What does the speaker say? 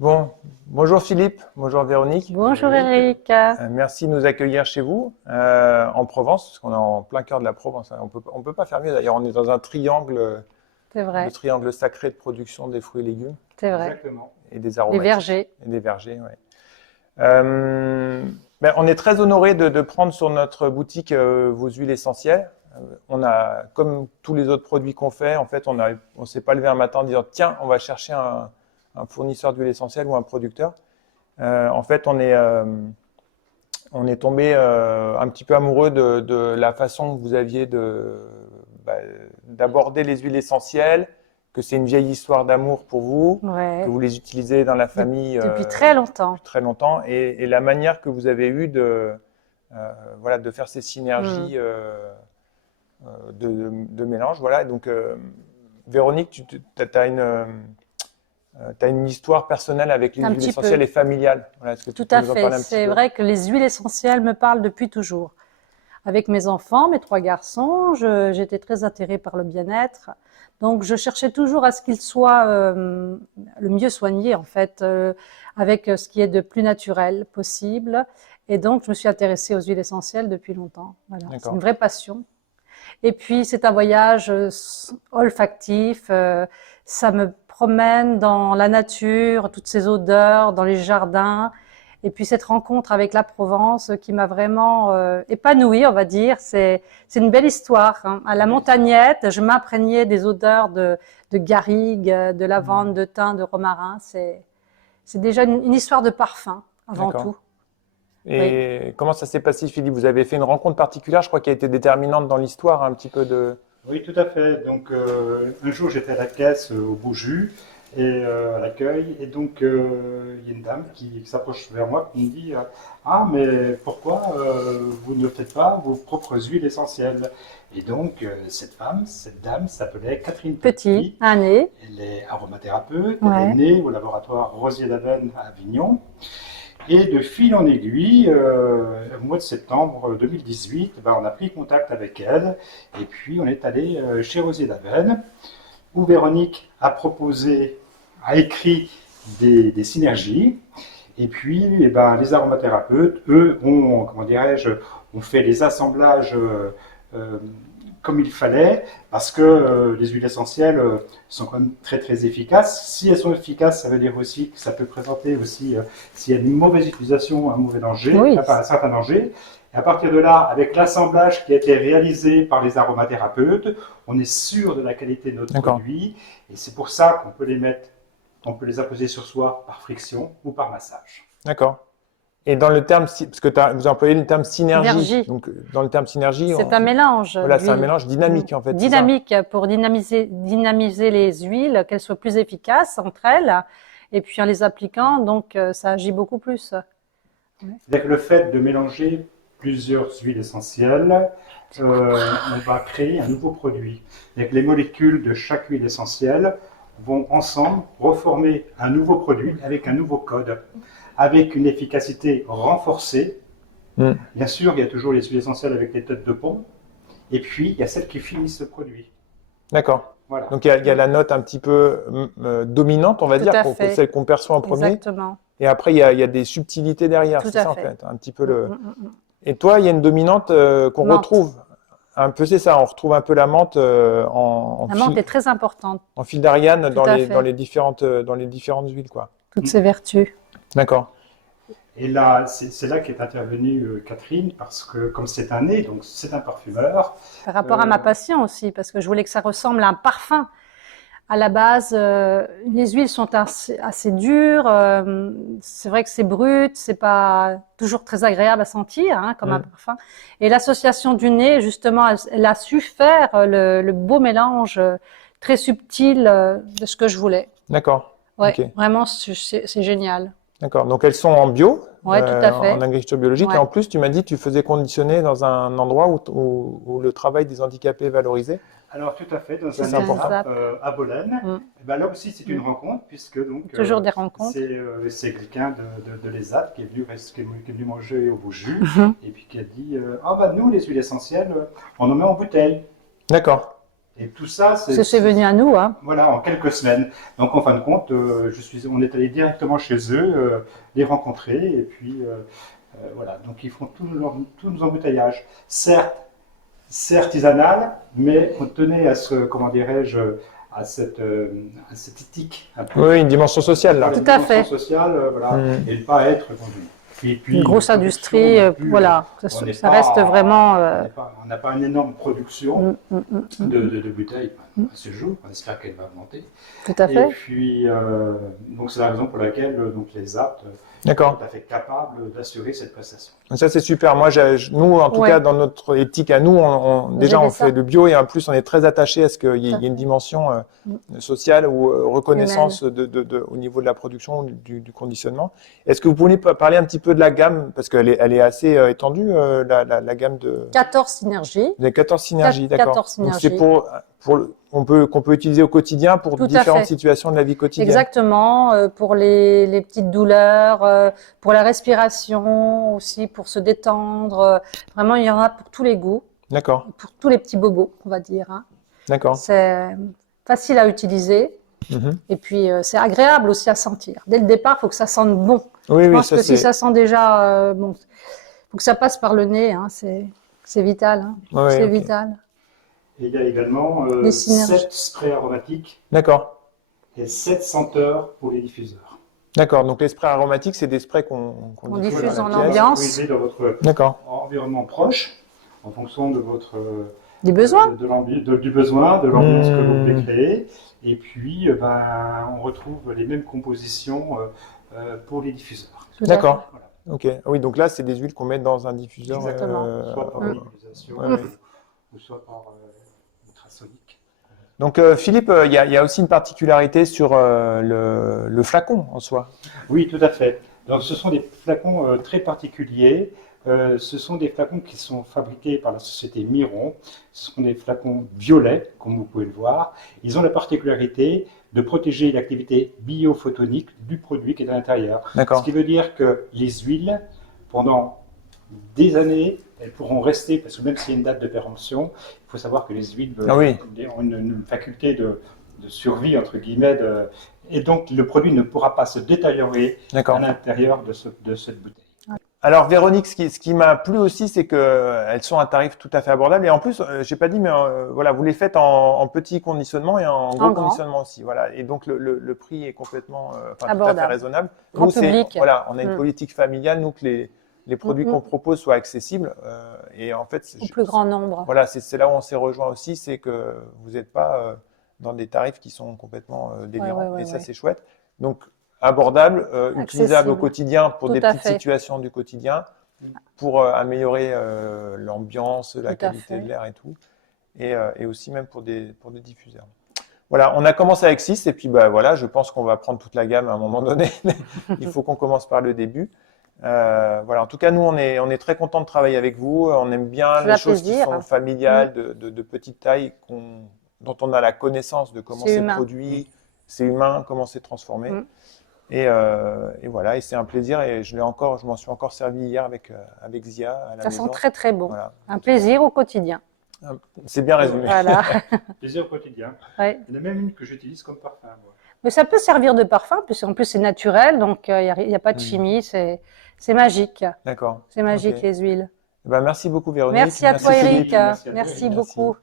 Bon, bonjour Philippe, bonjour Véronique. Bonjour Véronique. Eric, Merci de nous accueillir chez vous en Provence, parce qu'on est en plein cœur de la Provence, hein. On peut pas faire mieux. D'ailleurs, on est dans un triangle, c'est le vrai, triangle sacré de production des fruits et légumes c'est vrai. Exactement. et des Les aromatiques vergers, et des vergers. Ouais. On est très honoré de prendre sur notre boutique vos huiles essentielles. On a, comme tous les autres produits qu'on fait, en fait, on s'est pas levé un matin en disant tiens, on va chercher un fournisseur d'huile essentielle ou un producteur. En fait, on est tombé un petit peu amoureux de la façon que vous aviez bah, d'aborder les huiles essentielles, que c'est une vieille histoire d'amour pour vous, que ouais, vous les utilisez dans la de- famille depuis très depuis longtemps. très longtemps, et la manière que vous avez eue voilà, de faire ces Hmm. synergies de mélange. Voilà. Donc, Véronique, tu as une histoire personnelle avec les Un huiles petit peu, essentielles et familiale. Voilà. Est-ce que tu tout peux à nous en fait. parler un petit C'est peu? vrai que les huiles essentielles me parlent depuis toujours. Avec mes enfants, mes trois garçons, j'étais très attirée par le bien-être. Donc, je cherchais toujours à ce qu'ils soient le mieux soignés, en fait, avec ce qui est de plus naturel possible. Et donc, je me suis intéressée aux huiles essentielles depuis longtemps. Voilà, c'est une D'accord. vraie passion. Et puis, c'est un voyage olfactif. Ça me promène dans la nature, toutes ces odeurs, dans les jardins. Et puis, cette rencontre avec la Provence qui m'a vraiment épanouie, on va dire. C'est une belle histoire, hein. À la Belle histoire. montagnette, je m'imprégnais des odeurs de garrigue, de lavande, Hmm. de thym, de romarin. C'est déjà une histoire de parfum, avant D'accord. tout. Oui. Et comment ça s'est passé, Philippe? Vous avez fait une rencontre particulière, je crois, qui a été déterminante dans l'histoire, un petit peu de. Oui, tout à fait. Donc, un jour, j'étais à la caisse au Beaujus et à l'accueil, et donc il y a une dame qui s'approche vers moi, qui me dit ah, mais pourquoi vous ne faites pas vos propres huiles essentielles? Et donc, cette dame s'appelait Catherine Petit, Petit. un nez. Elle est aromathérapeute, elle est Ouais. née au laboratoire Rosier d'Aven à Avignon. Et de fil en aiguille, au mois de septembre 2018, ben, on a pris contact avec elle et puis on est allé chez Rosier d'Aven où Véronique a proposé, a écrit des synergies. Et puis, eh ben, les aromathérapeutes, eux, ont, comment dirais-je, ont fait les assemblages euh, comme il fallait, parce que les huiles essentielles sont quand même très très efficaces. Si elles sont efficaces, ça veut dire aussi que ça peut présenter aussi, s'il y a une mauvaise utilisation, un mauvais danger, Oui. enfin un certain danger. Et à partir de là, avec l'assemblage qui a été réalisé par les aromathérapeutes, on est sûr de la qualité de notre D'accord. produit, et c'est pour ça qu'on peut les mettre, on peut les apposer sur soi par friction ou par massage. D'accord. Et dans le terme, parce que vous employez le terme synergie. Synergie. Donc, dans le terme synergie, C'est un mélange voilà, c'est un d'huiles. mélange dynamique, en fait, c'est ça? Dynamique pour dynamiser les huiles, qu'elles soient plus efficaces entre elles. Et puis en les appliquant, donc ça agit beaucoup plus. Ouais. C'est-à-dire que le fait de mélanger plusieurs huiles essentielles, on va créer un nouveau produit. C'est-à-dire que les molécules de chaque huile essentielle vont ensemble reformer un nouveau produit avec un nouveau code, avec une efficacité renforcée. Hmm. Bien sûr, il y a toujours les huiles essentielles avec les têtes de pont, et puis il y a celles qui finissent le produit. D'accord. Voilà. Donc, il y a la note un petit peu dominante, on va Tout dire, à fait. celle qu'on perçoit en premier. Exactement. Et après, il y a des subtilités derrière, Tout c'est à ça, en fait. fait, un petit peu Mm, le. mm, mm, mm. Et toi, il y a une dominante qu'on Menthe. retrouve. Un peu, c'est ça, on retrouve un peu la menthe La menthe est très importante. en fil d'Ariane Tout à dans fait. dans les différentes huiles, quoi. Toutes ses vertus. D'accord. Et là, c'est là qu'est intervenue Catherine, parce que comme c'est un nez, donc c'est un parfumeur. Par rapport à ma euh, passion aussi, parce que je voulais que ça ressemble à un parfum. À la base, les huiles sont assez dures. C'est vrai que c'est brut, c'est pas toujours très agréable à sentir, hein, comme un Hmm. parfum. Et l'association du nez, justement, elle a su faire le beau mélange très subtil de ce que je voulais. D'accord. Ouais, Ok. vraiment, c'est génial. D'accord. Donc elles sont en bio, Ouais, tout à en fait. agriculture biologique, et Ouais. en plus, tu m'as dit que tu faisais conditionner dans un endroit où le travail des handicapés est valorisé. alors tout à fait, dans Ça, un c'est C'est un important. ESAP zap. à Bolène. Mm, Et ben là aussi, c'est une mm. rencontre, puisque donc Toujours des rencontres. c'est quelqu'un de l'ESAP qui est venu manger au Beaujus, Mhm. et puis qui a dit ah bah nous, les huiles essentielles, on en met en bouteille. D'accord. Et tout ça, C'est venu à nous, hein. voilà, en quelques semaines. Donc, en fin de compte, on est allé directement chez eux, les rencontrer, et puis voilà. Donc, ils font tous nos embouteillages. Certes, c'est artisanal, mais on tenait à ce, comment dirais-je, à cette éthique un peu. Oui, une dimension sociale, là. Tout à fait. Sociale, voilà, Mm. et ne pas être dans Une grosse industrie, voilà, ça reste vraiment. On n'a pas une énorme production de bouteilles à ce jour. On espère qu'elle va augmenter. Tout à fait. Et puis, donc c'est la raison pour laquelle donc, les aptes sont D'accord. tout à fait capables d'assurer cette prestation. Ça, c'est super. Moi, nous, en tout Ouais. cas, dans notre éthique à nous, déjà, avez on ça. fait le bio et en plus, on est très attaché à ce qu'il y ait une dimension sociale ou reconnaissance au niveau de la production, du conditionnement. Est-ce que vous pouvez parler un petit peu de la gamme, parce qu'elle est assez étendue, la gamme de… 14 synergies. Vous avez 14 synergies, d'accord. 14 Donc, c'est synergies. qu'on peut utiliser au quotidien pour Tout à différentes fait. situations de la vie quotidienne. Exactement, pour les petites douleurs, pour la respiration aussi, pour se détendre. Vraiment, il y en a pour tous les goûts, D'accord, pour tous les petits bobos, on va dire, hein. d'accord. C'est facile à utiliser Mhm. et puis c'est agréable aussi à sentir. Dès le départ, il faut que ça sente bon. Oui, Je oui, pense ça que c'est… si ça sent déjà bon, faut que ça passe par le nez, hein, c'est vital, hein. Ouais, C'est ok. vital. Et il y a également Des synergies. 7 sprays aromatiques D'accord. et 7 senteurs pour les diffuseurs. D'accord, donc les sprays aromatiques, c'est des sprays qu'on On diffuse diffuse dans en la pièce. ambiance. Vous utilisez dans votre D'accord, environnement proche, en fonction de votre Des besoins. du besoin, de l'ambiance que vous voulez Mmh. créer. Et puis, on retrouve les mêmes compositions pour les diffuseurs. Tout à d'accord. Voilà. Ok. Oui, donc là, c'est des huiles qu'on met dans un diffuseur. Exactement. Soit par manipulation ouais, ouais. ou soit par ultrasonique. Donc, Philippe, il y a aussi une particularité sur le flacon en soi. Oui, tout à fait. Donc, ce sont des flacons très particuliers. Ce sont des flacons qui sont fabriqués par la société Miron. Ce sont des flacons violets, comme vous pouvez le voir. Ils ont la particularité de protéger l'activité biophotonique du produit qui est à l'intérieur. Ce D'accord. qui veut dire que les huiles, pendant des années, elles pourront rester, parce que même s'il y a une date de péremption, il faut savoir que les huiles Ah oui. ont une faculté de survie, entre guillemets, et donc le produit ne pourra pas se détériorer à D'accord. l'intérieur de cette bouteille. Alors, Véronique, ce qui m'a plu aussi, c'est qu'elles sont à tarif tout à fait abordable. Et en plus, j'ai pas dit, mais voilà, vous les faites en petit conditionnement et en gros grand. conditionnement aussi. Voilà. Et donc, le prix est complètement, tout à fait Abordable. raisonnable. Grand Nous, public. voilà, on a une Mm. politique familiale, nous, que les produits qu'on propose soient accessibles. Et en fait, Au plus grand nombre. voilà, c'est là où on s'est rejoint aussi, c'est que vous n'êtes pas dans des tarifs qui sont complètement délirants. Ouais, et ça, ouais. c'est chouette. Donc, abordable, utilisable au Accessible. quotidien pour Tout des à petites fait. situations du quotidien, pour améliorer l'ambiance, la Tout à qualité fait. de l'air et tout, et aussi même pour des diffuseurs. Voilà, on a commencé avec 6 et puis bah, voilà, je pense qu'on va prendre toute la gamme à un moment donné. Il faut qu'on commence par le début. Voilà, en tout cas, nous, on est très contents de travailler avec vous. On aime bien Ça les fait choses qui plaisir. sont familiales, de petite taille, dont on a la connaissance de comment C'est c'est humain. produit, c'est humain, comment c'est transformé. Mm. Et voilà, et c'est un plaisir. Et je m'en suis encore servi hier avec Zia à la Ça maison. sent très très bon. Voilà. Un plaisir au quotidien. C'est bien résumé. Voilà. Plaisir au quotidien. Ouais. Il y en a même une que j'utilise comme parfum. Moi. Mais ça peut servir de parfum, puisqu'en plus c'est naturel, donc il n'y a pas de chimie, c'est magique. D'accord. C'est magique Ok. les huiles. Ben, merci beaucoup, Véronique. Merci à toi Philippe. Eric. Merci à toi, Merci Eric. beaucoup.